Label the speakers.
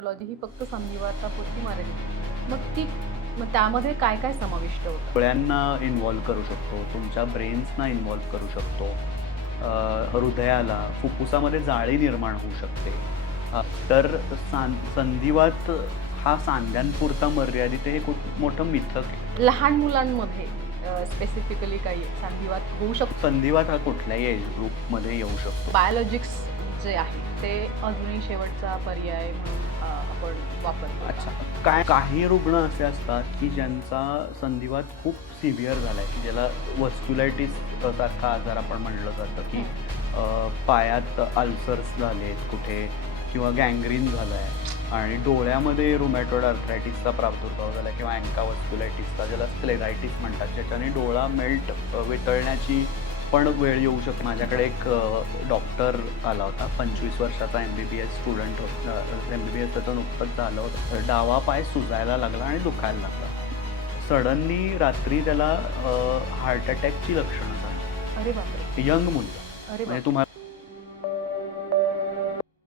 Speaker 1: Technology ही फक्त संधिवातापुरती मर्यादित मग ती मग त्यामध्ये काय काय समाविष्ट होतं?
Speaker 2: डोळ्यांना इन्व्हॉल्व करू शकतो तुमच्या ब्रेन्सना इन्व्हॉल्व करू शकतो. हृदयाला फुफ्फुसामध्ये जाळी निर्माण होऊ शकते. तर सांध संधिवात हा सांध्यांपुरता मर्यादित हे खूप मोठं मिथक आहे.
Speaker 1: लहान मुलांमध्ये स्पेसिफिकली काही संधिवात होऊ शकतो.
Speaker 2: संधिवात हा कुठल्याही एज ग्रुपमध्ये येऊ शकतो.
Speaker 1: बायोलॉजिक्स जे आहे ते अजूनही शेवटचा पर्याय म्हणून आपण वापरतो.
Speaker 2: अच्छा. काय काही रुग्ण असे असतात की ज्यांचा संधिवात खूप सिव्हिअर झाला आहे की ज्याला वस्क्युलायटिस सारखा आजार आपण म्हणलं जातं की पायात अल्सर्स झालेत कुठे किंवा गँग्रीन झालं आहे आणि डोळ्यामध्ये रुमॅटोड अर्थरायटिसचा प्रादुर्भाव झाला किंवा अँका वस्क्युलायटिसचा ज्याला स्क्लेरायटिस म्हणतात ज्याच्याने डोळा मेल्ट वितळण्याची पण वेळ येऊ शकतो माझ्याकडे एक डॉक्टर आला होता. पंचवीस वर्षाचा M B B S student होता एम बी बी एस त्याचं नुकतंच झालं होतं. डावा पाय सुजायला लागला आणि दुखायला लागला. सडनली रात्री त्याला हार्ट अटॅकची लक्षणं झाली.
Speaker 1: अरे बापरे.
Speaker 2: यंग मुलगा.
Speaker 1: अरे
Speaker 2: म्हणजे तुम्हाला